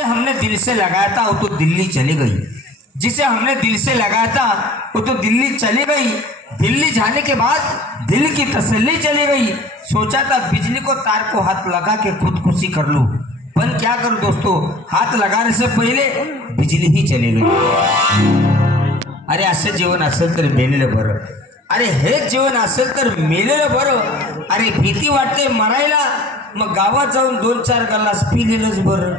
जिसे हमने दिल से लगाया था वो तो दिल्ली चली गई, जिसे हमने दिल से लगाया था वो तो दिल्ली चली गई। दिल्ली जाने के बाद दिल की तसल्ली चली गई। सोचा था बिजली को तार को हाथ लगा के खुदकुशी कर लूं, पर क्या करूं दोस्तों, हाथ लगाने से पहिले बिजली ही चली गई। अरे असं जीवन असेल तर मेलेलं बरं, अरे हेच जीवन असेल तर मेलेलं बरं। अरे भीती वाटते मरायला, मग गावात जाऊन 2-4 गल्लास पिलेलंच बरं।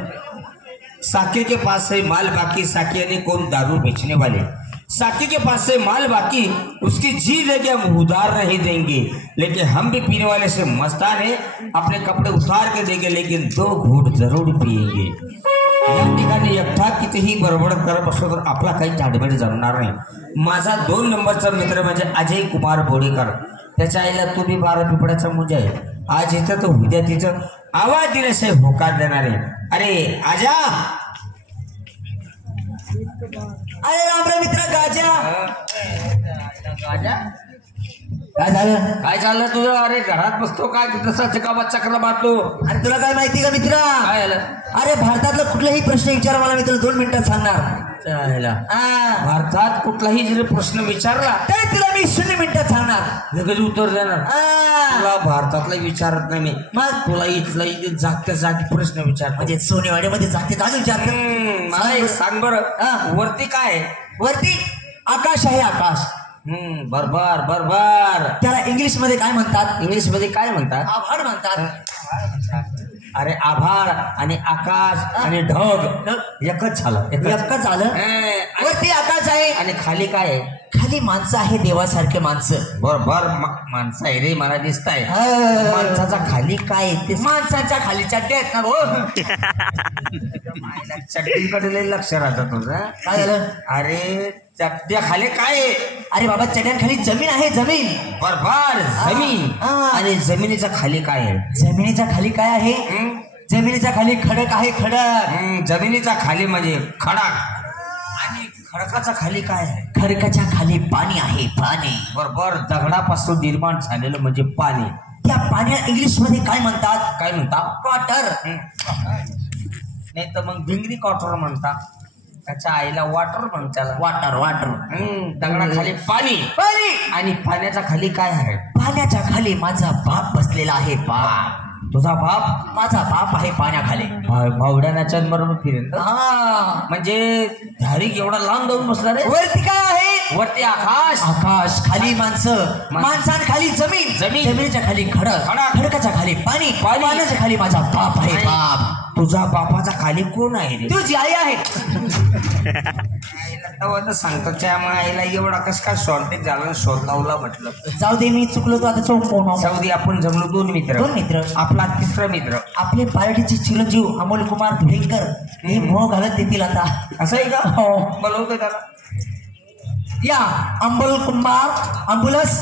साके के पास है माल बाकी, साके ने कौन दारू बेचने वाले, साकी के पास से माल बाकी, उसकी जी लेके हम उधार नहीं देंगे, लेकिन हम भी पीने वाले से मस्तान है, अपने कपडे उतार के देंगे, लेकिन 2 घूट जरूर पिएंगे। या ठिकाणी एकटा कितीही बडबड करत असलो तर आपला काही झाडमेड जमणार नाही। माझा 2 नंबरचा मित्र म्हणजे अजय कुमार बोडेकर, त्याच्या आईला तू भी 12 पिपळाचा मुंजा आहे, आज इथं तर उद्या तिथं आवाज दिल्याशिवाय होकार देणार आहे। अरे आजा, अरे रामराव मित्र गाजा, गाजा काय झालं? काय चाललं तुझं? अरे घरात बसतो काय तसा चकाबा चक्र मारतो? अरे तुला काय माहिती का मित्र? काय झालं? अरे भारतातला कुठलाही प्रश्न विचार मला मित्र 2 मिनिटात सांगणार। भारतात कुठलाही जरी प्रश्न विचारला तरी तुला मी 0 मिनिटात सांगणार, लगेच उत्तर देणार। तुला भारतातला विचारत नाही मी, मग तुला इथला जागत्या जागी प्रश्न विचार, म्हणजे सोनेवाडीमध्ये जाते जागे विचार। मला एक सांग बरं, वरती काय आहे? वरती आकाश आहे, आकाश। बरोबर बरोबर। त्याला इंग्लिश मध्ये काय म्हणतात? इंग्लिश मध्ये काय म्हणतात? आभाळ म्हणतात। अरे आभाळ आणि आकाश आणि ढग एकच झालं, एकच झालं। वरती आकाश आहे आणि खाली काय आहे? खाली माणसं आहे, देवासारखे माणसं। बरोबर, माणसं आहे रे, मला दिसत आहे। माणसाचा खाली काय आहे ते? माणसाच्या खाली चड्डे आहेत ना भाऊ। चड्डीकडे लक्ष राहतं तुझं। काय झालं? अरे चड्ड्या खाली काय आहे? अरे बाबा चड्ड्यांखाली जमीन आहे, जमीन। बरोबर, जमीन। आणि जमिनीच्या खाली काय आहे? जमिनीच्या खाली काय आहे? जमिनीच्या खाली खडक आहे, खडक। जमिनीच्या खाली म्हणजे खडक, आणि खडकाच्या खाली काय आहे? खडकाच्या खाली पाणी आहे, पाणी। बरोबर, दगडापासून निर्माण झालेलं म्हणजे पाणी। त्या पाण्याला इंग्लिश मध्ये काय म्हणतात? काय म्हणतात? वॉटर। नाही तर मग भिंगरी वॉटर म्हणतात, त्याच्या आईला वॉटर म्हणतात। Water, water. दगडाखाली पाणी, पाणी। आणि पाण्याच्या खाली काय आहे? पाण्याच्या खाली माझा बाप बसलेला आहे, बाप। तुझा बाप? माझा बाप आहे पाण्याखाली। भावड्याच्या बरोबर फिरेल म्हणजे धारी एवढा लांब जाऊन बसला रे। वरती काय आहे? वरती आकाश, आकाश, खाली माणसं, माणसांखाली जमीन, जमीन, जमिनीच्या खाली खडक, खडकाच्या खाली पाणी, पाण्याच्या खाली माझा बाप आहे, बाप। तुझा बापाचा खाली कोण आहे रे? तुझी आई आहे। आईला सांगतो त्या आईला एवढा कस काय शॉर्टेज झाला, शोध लावला म्हटलं। जाऊ दे, मी चुकलो तो आता जाऊ दे, आपण जमलो 2 मित्र। 2 मित्र। आपला 3रा मित्र आपले पार्टीचे चिरंजीव अमोल कुमार धुळेकर हे मोह घालत देतील आता। असं आहे का? हो, बोलवतोय त्याला। या अमोल कुमार, अम्बुलन्स।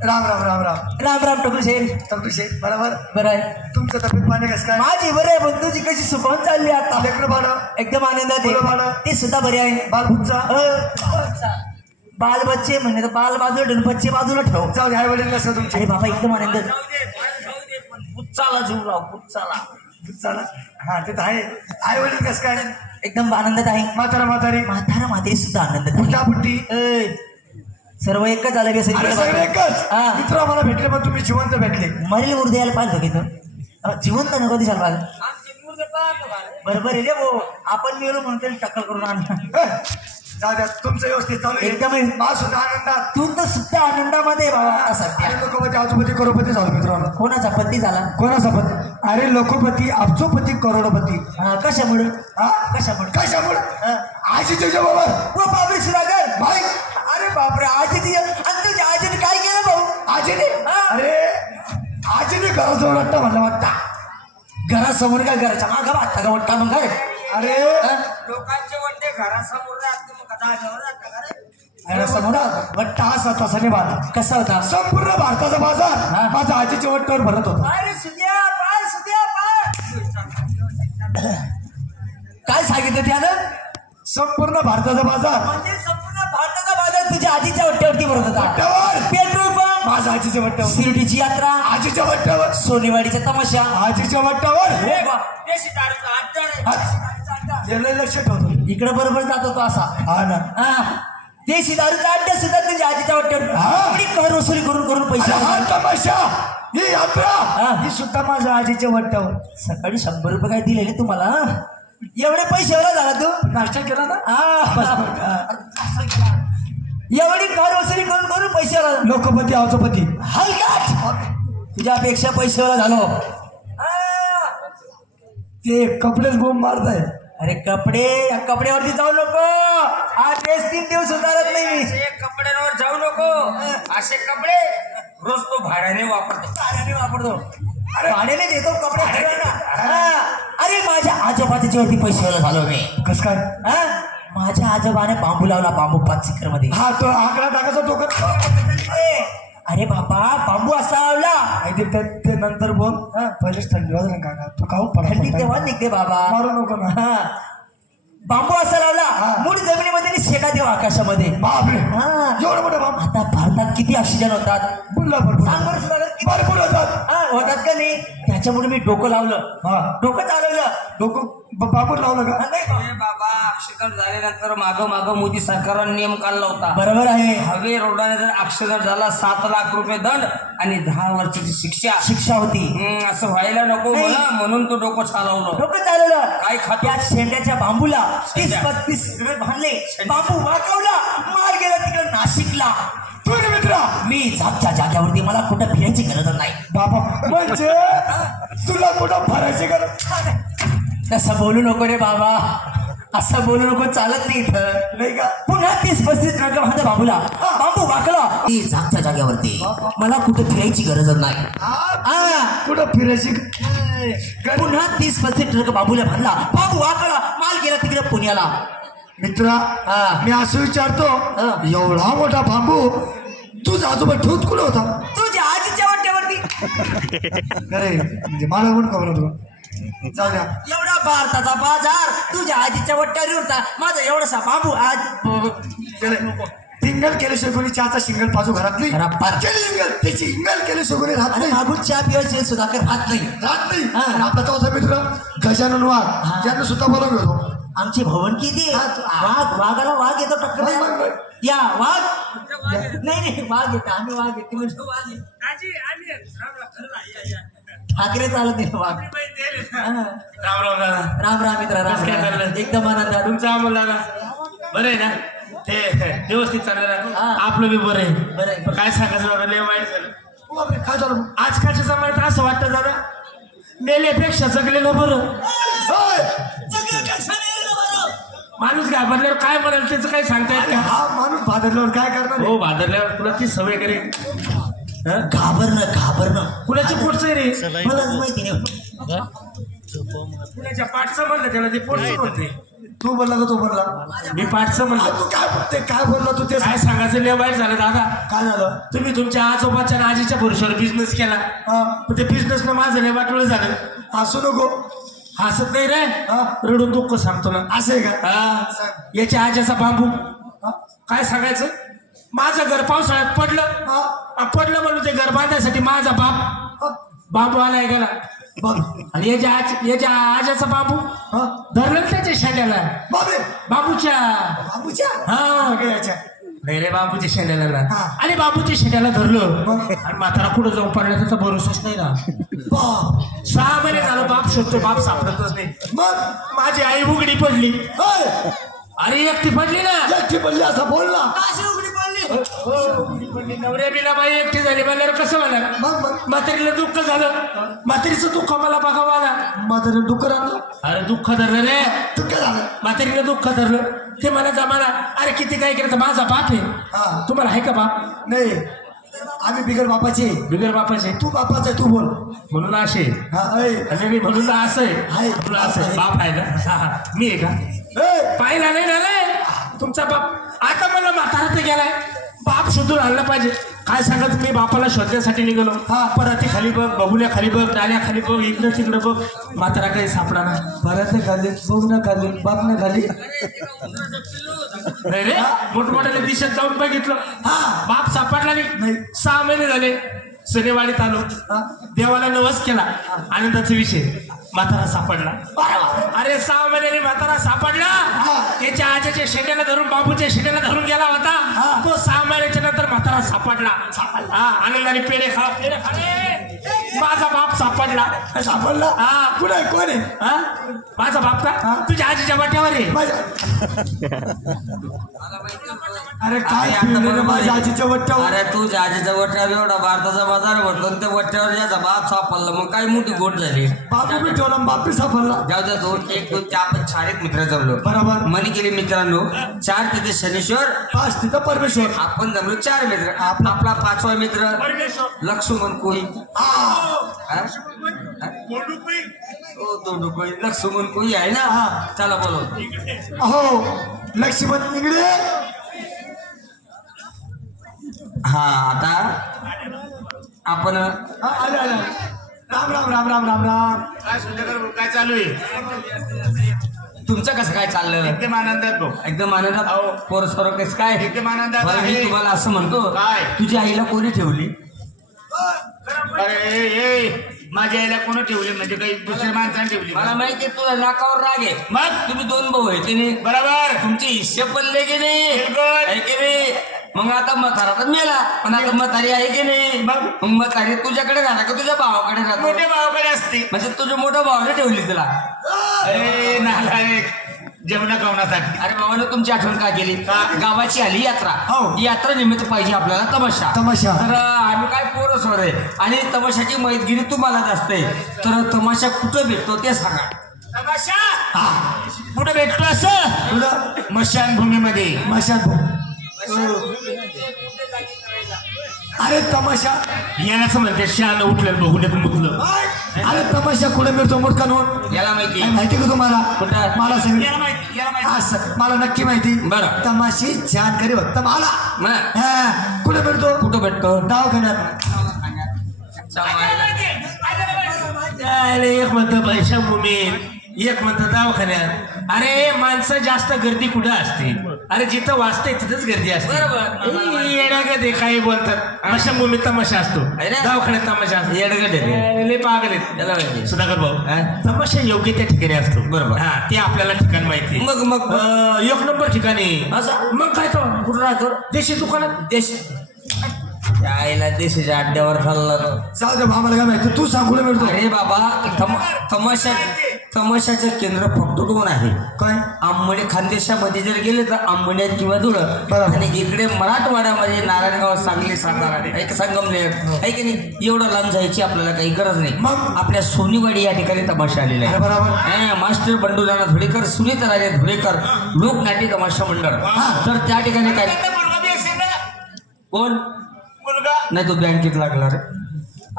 राम राम राम राम राम राम टोकरू शेठ। टोकरू शेठ, बरोबर बरं आहे तुमचं? तब्येत पाणी कसं काय? माझी बरं आहे, पण तुझी कशी सुकवून चालली आता? लेकरं बाळ एकदम आनंदात मुलं बाळ आहे, ते सुद्धा बरे आहे। बालबुच्चा बाल बच्चे म्हणले तर बाल बाजूला ठेवून बच्चे बाजूला ठेव। जाऊ दे, आई वडील कसं तुमचे? अरे बाबा एकदम आनंदात। पुच्चाला जीव लाव, पुच्चाला। चला, हा ते तर आहे। आई वडील कसं काय? एकदम आनंदात आहे। म्हातारा म्हातारी? म्हातारा म्हातारी सुद्धा आनंदात पुट्टा आहे। पुट्टी सर्व एकच झालं बे अरे सगळे एकच। हा, मित्र आम्हाला भेटले, पण तुम्ही जिवंत भेटले। मरेल मुर्दे यायला पाहिजे की तू जिवंत नको दिसायला पाहिजे। बरोबर आहे रे भाऊ, आपण मिळून म्हणतो टक्कल करून आण। जाऊ द्या, तुमचं व्यवस्थित चालू आहे एकदम। मला सुद्धा आनंदात। तू तर सुद्धा आनंदामध्ये बाबा आता सध्या। अरे लोकपती आजोपती करोडपती झालो मित्रांनो। कोणाचा पती झाला? कोणाचा पती? अरे लोकपती आजोपती करोडपती। कशामुळे? कशामुळे? कशामुळे? आजी तुझ्या बाबा व बाबरी सुधाकर भाई। अरे बापरे, आजी तुझ्या आणि तुझ्या आजीने काय केलं भाऊ? आजीने? अरे आजीने घराजवळ वाटतं म्हणलं वाटता। घरासमोर काय घराच्या मागं वाटतं का वाटतं मग? अरे लोकांचे वड्डे घरासमोर राहते, मग आता आल्यावर जातं का रे? घरासमोर वट्टा असा तसाने बाजार कसा होता? संपूर्ण भारताचा बाजार माझ्या आजीच्या वट्टावर भरत होता। अरे सुद्या पाय, सुद्या पाय। काय सांगितलं त्यानं? संपूर्ण भारताचा बाजार म्हणजे संपूर्ण भारताचा बाजार तुझ्या आजीच्या वट्ट्यावरती भरत होता। वट्ट्यावर पेट्रोल पंप माझ्या आजीच्या वट्ट्यावर, शिर्डीची यात्रा, आजीच्या वट्ट्यावर, सोनेवाडीचा तमाशा, आजीच्या वट्ट्यावर. देशी दारूचा अड्डा रे. याला लक्ष ठेवतो. इकडे बरोबर जातो तो असा. हा ना. देशी दारूचा अड्डा सुद्धा तुझ्या आजीच्या वाट्यावर. हा. एवढी कर वसुली करून पैसे. आणि हा तमाशा, ही यात्रा, हा. ही सुद्धा माझ्या आजीच्या वट्ट्यावर. सकाळी 100 रुपये काय दिलेले तुम्हाला? एवढे पैसे एवढा झाला तू? नाश्ता केला ना. एवढी कर वसुली करून पैसे आला. लोकपती अवचपती. हलकाट तुझ्यापेक्षा पैसेवाला झालो. ते कपडेच बोंब मारताय. अरे कपड्यावरती जाऊ नको. हा ड्रेस 3 दिवस सुधारत नाही मी. असे कपड्यांवर जाऊ नको. असे कपडे रोज तो भाड्याने वापरतो. अरे भाड्याने देतो कपडे फिरवायला. अरे माझ्या आजोबाच्या वरती पैसेवाला झालो मी. कस काय? माझ्या आजोबाने बांबू लावला, बांबू 5 एकर मध्ये. हा तो आकडा टाकायचा डोक्यात. अरे बाबा बांबू असा लावला. ते नंतर बोल. पहिलेच थंडी वाजत ना काका, तू काहून थंडी तेव्हा निघते बाबा. मारू नको ना. बांबू असा लावला, मूळ जमिनीमध्ये आणि शेका देऊ आकाशामध्ये. बापरे, एवढं मोठं बाप. आता भारतात किती ऑक्सिजन होतात? बोलला भरपूर. सांग बरं सुधारत किती? भरपूर होतात. होतात का नाही? त्याच्यामुळे मी डोकं लावलं, डोकं चालवलं. डोकं बापूर लावलं का? अरे बाबा, ऍक्सिडेंट झाल्यानंतर मागं मोदी सरकारने नियम काढला होता. बरोबर आहे. हवे रोडाने जर ऍक्सिडेंट झाला 7 लाख रुपये दंड आणि 10 वर्षाची शिक्षा होती. असं व्हायला नको मला, म्हणून तो डोकं चालवलं. डोकं चालवलं. काय खातो? त्या शेंड्याच्या बांबूला 30-35 रुपये बांधले. बांबू वाकवला, माल गेला तिकडे नाशिकला. तुझे मित्रा, मी जागच्या जाग्यावरती, मला कुठं फिरायची गरज नाही. बाबा म्हणजे तुला कुठं भरायची गरज तसं बोलू नको रे बाबा, असं बोलू नको, चालत नाही इथं. नाही का? पुन्हा 30-35 ट्रक माझ्या बांबूला, बांबू वाकला ती जागच्या जाग्यावरती, मला कुठं फिरायची गरज नाही. कुठं फिरायची? पुन्हा 30-35 ट्रक बांबूला बांधला, बांबू वाकला, माल गेला तिकडे पुण्याला. मित्रा, मी असं विचारतो, एवढा मोठा बांबू तुझा आजोबा ठेवत कुठं होता? तुझ्या आजीच्या वाट्यावरती. अरे म्हणजे मला पण खबर होतो. जाऊ द्या. एवढा भारताचा बाजार तुझ्या आजीच्या वाट्यावर होता. माझा एवढासा बांबू आज सिंगल केल्याशिवाय कोणी चहाचा शिंगल पाजू घरात नाही. सिंगल त्याची इंगल केल्याशिवाय कोणी राहत नाही. मागून चहा पिवायचे सुधाकर राहत नाही. आणि आपला चौथा मित्र गजानन वाघ, ज्यांना सुद्धा बोलावलं होतो. आमची भवन किती वाघाला वाघ येतो टक्कर. या वाघ नाही वाघ येतो, आम्ही वाघ येतो म्हणजे ठाकरे चालत नाही वाघ. राम राम मित्र, राम. एकदम आनंद. तुमचा आम्हाला बरं आहे ना? ते व्यवस्थित चाललं ना? आपलं बी बरं आहे. बरं आहे. काय सांगायचं दादा, लय वाईट झालं. काय झालं? आजकालच्या जमान्यात असं वाटतं दादा, मेल्यापेक्षा जगलेलं बरं. माणूस घाबरल्यावर काय म्हणाल त्याचं काही सांगता येत का? हा माणूस भादरल्यावर काय करणार? हो, भादरल्यावर कुणाची सवय करेल. घाबरणं कुणाची पोटचं रे? मलाच माहिती नाही. कुणाच्या पाठचं म्हणलं त्याला, ते पोटचं म्हणते. तू बोलला का? तो बोलला. मी पाठचं म्हणलं. तू काय बोलते? काय बोलला तू? ते काय सांगायचं, लय वाईट झालं दादा. काय झालं? तुम्ही तुमच्या आजोबाच्या आणि आजीच्या भरोश्यावर बिझनेस केला, पण ते बिझनेसनं माझं लय वाटलं झालं. हसू नको. हसत नाही रे, रडून दुःख सांगतो ना. असं आहे का? याच्या आज्याचा बांबू, काय सांगायचं, माझं घर पावसाळ्यात पडलं म्हणून ते घर बांधायसाठी माझा बांबू आलाय गेला. आणि याच्या आज्याचा बांबू धरलं त्याच्या शेंड्याला. बाबूच्या नाही रे, बाबूच्या शेंड्याला. आणि बाबूच्या शेंड्याला धरलं आणि म्हातारा कुठं जाऊन पडला त्याचा भरोसाच नाही ना. 6 महिने झालं बाप शोधतो, बाप सापडतच नाही. मग माझी आई उघडी पडली. अरे एकटी पडली ना. एकटी पडली असं बोल ना. नवऱ्या बिला बाई एकटी झाली म्हणल्यावर कसं म्हणा. म्हातारीला दुःख झालं, म्हातारीचं दुःख मला बघावं आला. म्हातारी दुःख राहिलं. अरे दुःख धरलं रे, दुःख झालं. म्हातारीला दुःख धरलं. ते मला जमाना, अरे किती काय केलं तर माझा बाप आहे. तुम्हाला आहे का बाप? नाही, आम्ही बिगर बापाचे. बिगर बापाचे? तू बापाचा, तू बोल. म्हणून असे आणि म्हणून असं आहे, असं बाप आहे ना. मी आहे का? पाहिला नाही ना रे तुमचा बाप. आता मला म्हातारा ते गेलाय, बाप शोधून आणला पाहिजे. काय सांगत मी बापाला शोधण्यासाठी निघालो. परत खाली बघ, बघुल्या खाली बघ, नाल्या खाली बघ, इकडं तिकडं बघ, म्हातारा काही सापडा ना. परत खाली बघ ना खाली बाप ना खाली नाही रे, मोठमोठ्याने दिशेत जाऊन बघितलं, बाप सापडला नाही. 6 महिने झाले सनेवाडीत आलो, देवाला नवस केला, आनंदाचा विषय, म्हातारा सापडला. अरे 6 महिन्याने म्हातारा सापडला. त्याच्या आजीच्या शेट्याला धरून, बाबूच्या शेट्याला धरून गेला होता तो. 6 महिन्याच्या नंतर म्हातारा सापडला. आनंदाने पेढे खा, पेढे खाले. माझा बाप सापडला. कुठे कोण आहे? माझा बाप का तुझ्या आजीच्या वाट्यावर आहे. अरे काय पिवळे रे माझ्या आजीच्या वट्ट्यावर. अरे तुझ्या आजीच्या वट्ट्यावर एवढा भारताचा बाजार भरतो, त्या वट्ट्यावर याचा बाप सापडला, मग काय मोठी गोट झाली. बापू बी ठेवला बापी सापडला. जाऊ द्या, 2 1 2 4 आपण शाळेत मित्र जमलो. बरोबर. मनी केली मित्रांनो 4 तिथे शनीश्वर, 5 तिथं परमेश्वर. आपण जमलो 4 मित्र. आपला 5वा मित्र लक्ष्मण कोई. कोई लक्ष्मण कोई आहे ना. चला बोलो. हो लक्ष्मण निगडे. हा आता आपण आले आले. राम राम राम राम राम राम. काय सुंदर काय चालू आहे? तुमचं कसं काय चाललं? एकदम आनंदात भाऊ, एकदम आनंदात. पोर सोर कसं काय? एकदम आनंदात बरं, मी आहे. तुम्हाला असं म्हणतो, काय? तुझ्या आईला कोणी ठेवली? अरे माझ्या आईला कोण ठेवली म्हणजे काही दुसऱ्या माणसाने ठेवली? मला माहिती आहे तुला नाकावर राग आहे. मग तुम्ही 2 भाऊ आहे की नाही? बरोबर. तुमचे हिस्से पडले की नाही? बिलकुल. आहे की नाही? मग आता म्हातारा तर मेला, पण आता म्हातारी आहे की नाही? मग म्हातारी तुझ्याकडे राहणार का तुझ्या भावाकडे राहतो? मोठ्या भावाकडे असते. म्हणजे तुझ्या मोठ्या भावाने ठेवली तुला. ए नालायक, जेवणा कवनासाठी. अरे बाबांनो, तुमची आठवण का केली? गावाची आली यात्रा. हो. यात्रा निमित्त पाहिजे आपल्याला तमाशा. तमाशा. तर आम्ही काय पोरं सोर आहे आणि तमाशाची मैत्गिरी तुम्हालाच असते. तर तमाशा कुठं भेटतो ते सांगा. तमाशा कुठं भेटतो? असं मशानभूमीमध्ये. मशान. अरे तमाशा यालाच म्हणते शान उठलं बघून मुतलं. अरे तमाशा कुठे मिळतो मोठा नोट? याला माहिती माहिती का तुम्हाला? कुठं? मला सांग. याला माहिती, याला माहिती. असं मला नक्की माहिती. बरं. तमाशी जानकारी फक्त मला. मग कुठे मिळतो? कुठं भेटतो? दवाखान्यात. एक म्हणतं पैशाभूमीत, एक म्हणतं दवाखान्यात. अरे माणसं जास्त गर्दी कुठं असते? अरे जिथं वाचते तिथंच गर्दी असते. बरोबर. येण्यागत काही बोलतात. मशाभूमीत तमाशा असतो, आहे ना? दवाखान्यात तमाशा असतो. येडगट आहे. लय पागल आहेत. याला माहिती. सुधाकर भाऊ, हा? तमाशा योग्य त्या ठिकाणी असतो. बरोबर. हा, ते आपल्याला ठिकाण माहिती. मग मग 1 नंबर ठिकाणी. असं? मग काय तो कुठं राहतो? देशी दुकानात. देश आईला देशाच्या अड्ड्यावर चालला तो. जाऊ दे भावाला काय माहिती. तू सांग कुठे मिळतो? अरे बाबा, तमाशाचं केंद्र फक्त 2 आहे. काय? आंबणे खानदेशामध्ये जर गेले तर आंबण्यात किंवा धुळं. बरोबर. आणि इकडे मराठवाड्यामध्ये नारायणगाव, सांगली, सातारा, एक संगमनेर आहे की नाही. एवढं लांब जायची आपल्याला काही गरज नाही. मग? आपल्या सोनीवाडी या ठिकाणी तमाशा आलेला अरे बरोबर. आहे. मास्टर बंडूराणा धुळेकर, सुनीता राजे धुळेकर लोकनाट्य तमाशा मंडळ. तर त्या ठिकाणी काय कोण नाही, तो बँकेत लागला रे.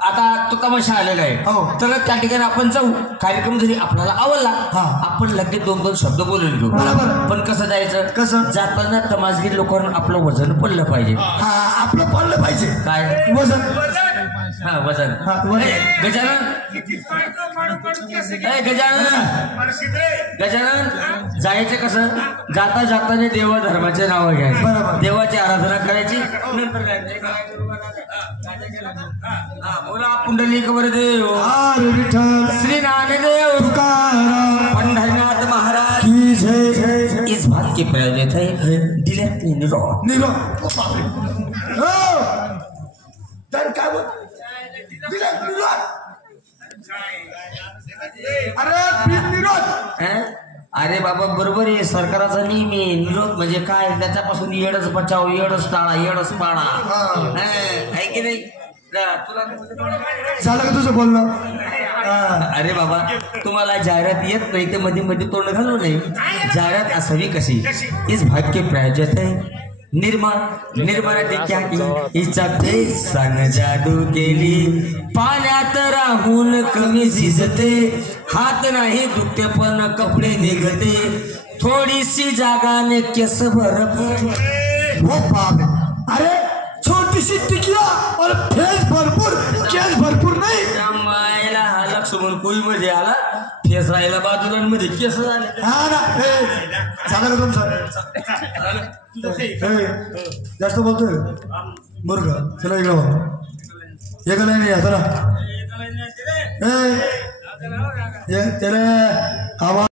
आता तो तमाशा आलेला आहे. हो. तर त्या ठिकाणी आपण जाऊ. कार्यक्रम जरी आपल्याला आवडला, आपण लगेच 2-2 शब्द बोलून घेऊ. बरोबर. पण कसं जायचं? कसं? जाताना तमासगीर लोकांना आपलं वजन पडलं पाहिजे. आपलं पडलं पाहिजे. काय वजन? हा, वजन. वजन. गजानन, गजानन जायचं कसं? जाता जाताना देवा धर्माचे नाव घ्यायचे. बरोबर. देवाची आराधना करायची. नंतर काय बोला पुंडलिक वरदेव, हरी विठ्ठल, श्री नामदेव, तुकाराम, पंढरनाथ महाराज की जय. इस बात की प्रयोजन है दिल्यातली निरोप. निरोप. ओ बापरे. हो. तर काय बोल? दिल्यात निरोप. अरे बिन निरोप. अरे बाबा, बरोबर आहे. सरकाराचा नियम आहे. निरोप म्हणजे काय? त्याच्यापासून येडच बचाव, येडच टाळा, येडच पाळा. आहे की नाही? तुला झालं का तुझं बोलणं? अरे बाबा, तुम्हाला जाहिरात येत नाही ते मध्ये मध्ये तोंड घालू नये. जाहिरात असावी कशी? इस भाग के प्रायोजक है निर्माण क्या की हिचा फेसानं जादू केली. पाण्यात राहून कमी झिजते, हात नाही दुखते पण कपडे निघते, थोडीशी जागाने केस भरप. हो बाप. अरे छोटी छोटीशी टिकिया और फेस भरपूर केस भरपूर नाही त्या मायला हा लक्ष्मण कोळी मध्ये आला केस राहिला बाजूला आणि मध्ये केस झाले हा ना झालं का तुमचं जास्त बोलतोय मुर्गा चला इकडं एक नाही चला त्याला आवाज